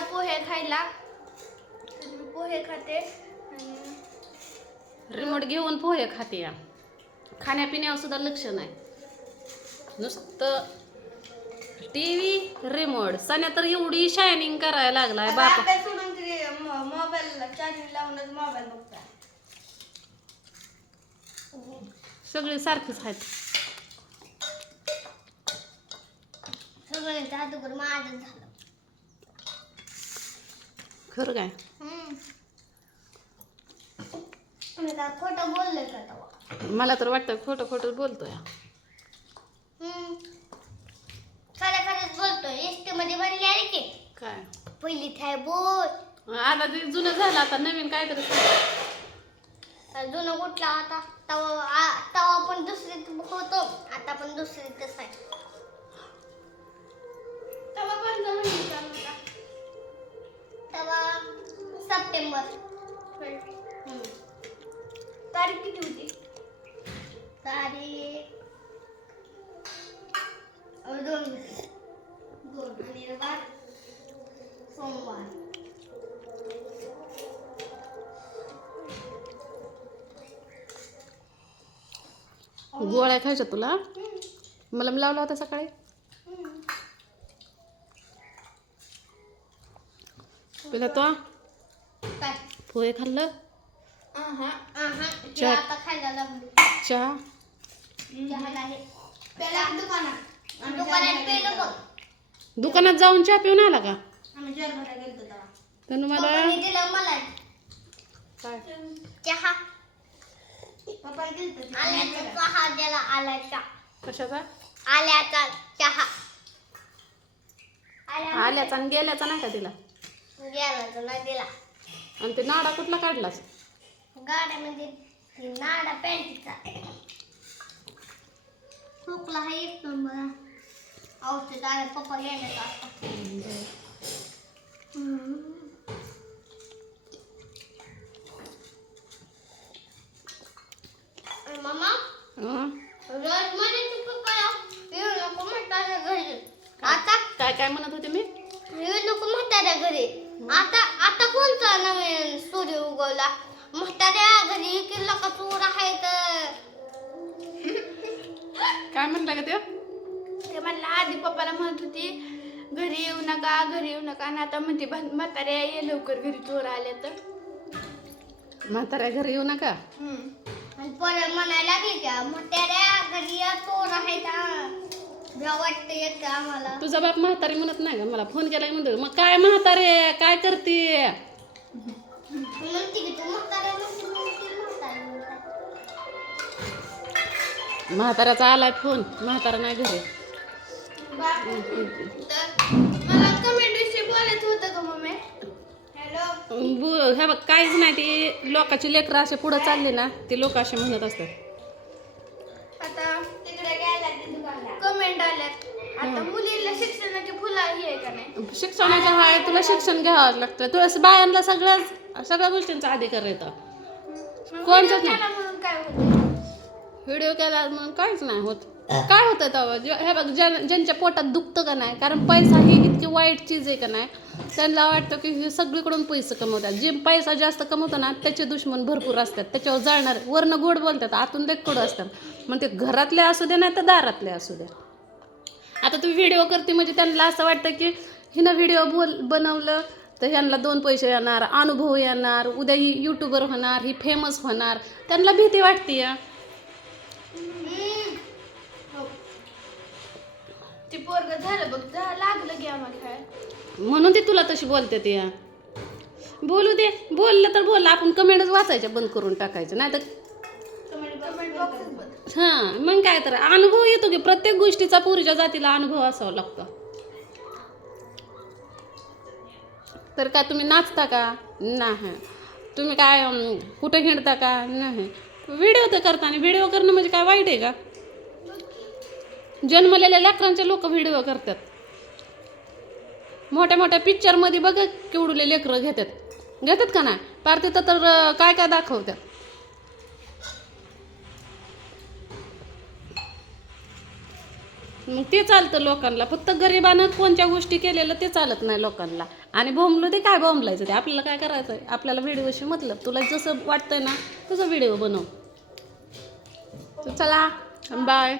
पोहे खायला. पोहे खाते. रिमोट घेऊन पोहे खाते या. खाण्यापिण्यावर सुद्धा लक्ष नाही. नुसतं टी व्ही रिमोट. सण्या तर एवढी शायनिंग करायला लागलाय बापा. चार्जिंग लावूनच मोबाईल सगळे सारखेच आहेत. सगळ्यांच्या अगोदर माझं झालं. खरं काय? मी काय खोटं बोलले का तेव्हा? मला तर वाटतं खोटं खोटं बोलतोय. खरं खरंच बोलतोय. एसटी मध्ये बनली आहे की काय? पहिली थाय बोल. आता ते जुनं झालं आता नवीन काहीतरी सांग. जुनं कुठला? आता तवा आ- तवा पण दुसरीत होतो. आता पण दुसरीतच आहे. तारीख दोन दोन आणि वार सोमवार गोळ्या खायच्या तुला? मला लावला होता सकाळी? पहिला तो? काय? पोहे खाल्लं? चहा. चहा दुकानात जाऊन चहा पिऊन आला का? तर मला आल्याचा चहा द्याला आल्याचा कशाचा? आल्याचा चहा आल्या आल्याचा आणि गेल्याचा नाही का तिला गेला तर नाही दिला. आणि ते नाडा कुठला काढलास? गाड्यामध्ये नाडा पॅन्टीचा खोकला हा एक नंबर औषध आले पप्पा घेण्याचा आता मामा हं? रोजमध्ये तू पप्पाला येऊ नको म्हाताऱ्या घरी आता काय काय म्हणत होते मी येऊ नको म्हाताऱ्या घरी आता आता कोणता नवीन सूर्य उगवला म्हाताऱ्या घरी किल्ला का चोर आहे तर. काय म्हणलं का ते म्हणलं आधी पप्पाला म्हणत होती घरी येऊ नका घरी येऊ नका. आणि आता म्हणते "भा- म्हाताऱ्या ये लवकर घरी चोर आले तर. म्हाताऱ्या घरी येऊ नका? आणि परत म्हणायला लागली का म्हाताऱ्या घरी या चोर आहेत भ्या वाटतं येतं आम्हाला. तुझा बाप म्हातारी म्हणत नाही का मला फोन केला म्हणतो मग काय म्हातारे काय करते म्हाताऱ्याचा आलाय फोन. म्हातारा नाही घरी. तर मला कमेंट विषयी बोलायचं होतं का मम्मी. हॅलो बु- हे बघ काहीच नाही ते लोकांची लेकरं असे पुढे चालले ना ते लोक असे म्हणत असतात. आता तिकडे गेला ते दुकानला कमेंट आल्यात. आता मुलीला शिक्षणाची फुलं ही आहे का नाही? शिक्षणाच्या हाय तुला शिक्षण घ्यावं लागतं. तुला बायांना सगळ्याच सगळ्या गोष्टींचा अधिकार येतं मग कोणतंच video नाही. केला म्हणून काय होतं? व्हिडिओ केला म्हणून काहीच नाही होत. काय होतं तेव्हा हे बघ ज्या ज्यांच्या पोटात दुखतं का नाही कारण पैसा ही इतकी वाईट चीज आहे का नाही त्यांना वाटतं की हे सगळीकडून पैसे कमवतात. जे पैसा जास्त कमवतं ना त्याचे दुश्मन भरपूर असतात. त्याच्यावर जाळणार वरनं गोड बोलतात आतून लेख कडू असतात. मग ते घरातले असू दे नाही तर दारातले असू दे. आता तू व्हिडिओ करते म्हणजे त्यांना असं वाटतं की हिनं व्हिडिओ बोल बनवलं तर ह्यांना दोन पैसे येणार अनुभव येणार उद्या ही यूट्यूबर होणार ही फेमस होणार. त्यांना भीती वाटते या. ते पोरग झालं बघ लागलं की आम्हाला काय म्हणून ते तुला तशी बोलते ते या. बोलू दे बोललं तर बोल आपण कमेंटच वाचायच्या बंद करून टाकायचं नाही तर हां मग काय तर अनुभव येतो की प्रत्येक गोष्टीचा पुरीच्या जातीला अनुभव असावा लागतो. तर काय तुम्ही नाचता का? नाही. तुम्ही काय कुठं हिंडता का? नाही. व्हिडिओ तर करता व्हिडिओ करणं म्हणजे काय वाईट आहे का? जन्मलेल्या लेकरांचे लोक व्हिडिओ करतात. मोठ्या मोठ्या पिक्चरमध्ये बघ केवढले लेकरं घेतात. घेतात का नाही? पार तिथं तर काय काय दाखवतात? मग ते चालतं लोकांना. फक्त गरिबानं कोणत्या गोष्टी केलेलं ते चालत नाही लोकांना. आणि बोंबलं ते काय बोंबलायचं ते? आपल्याला काय करायचं आहे आपल्याला व्हिडिओशी मतलब तुला जसं वाटतंय ना तसं व्हिडिओ बनव. तर चला बाय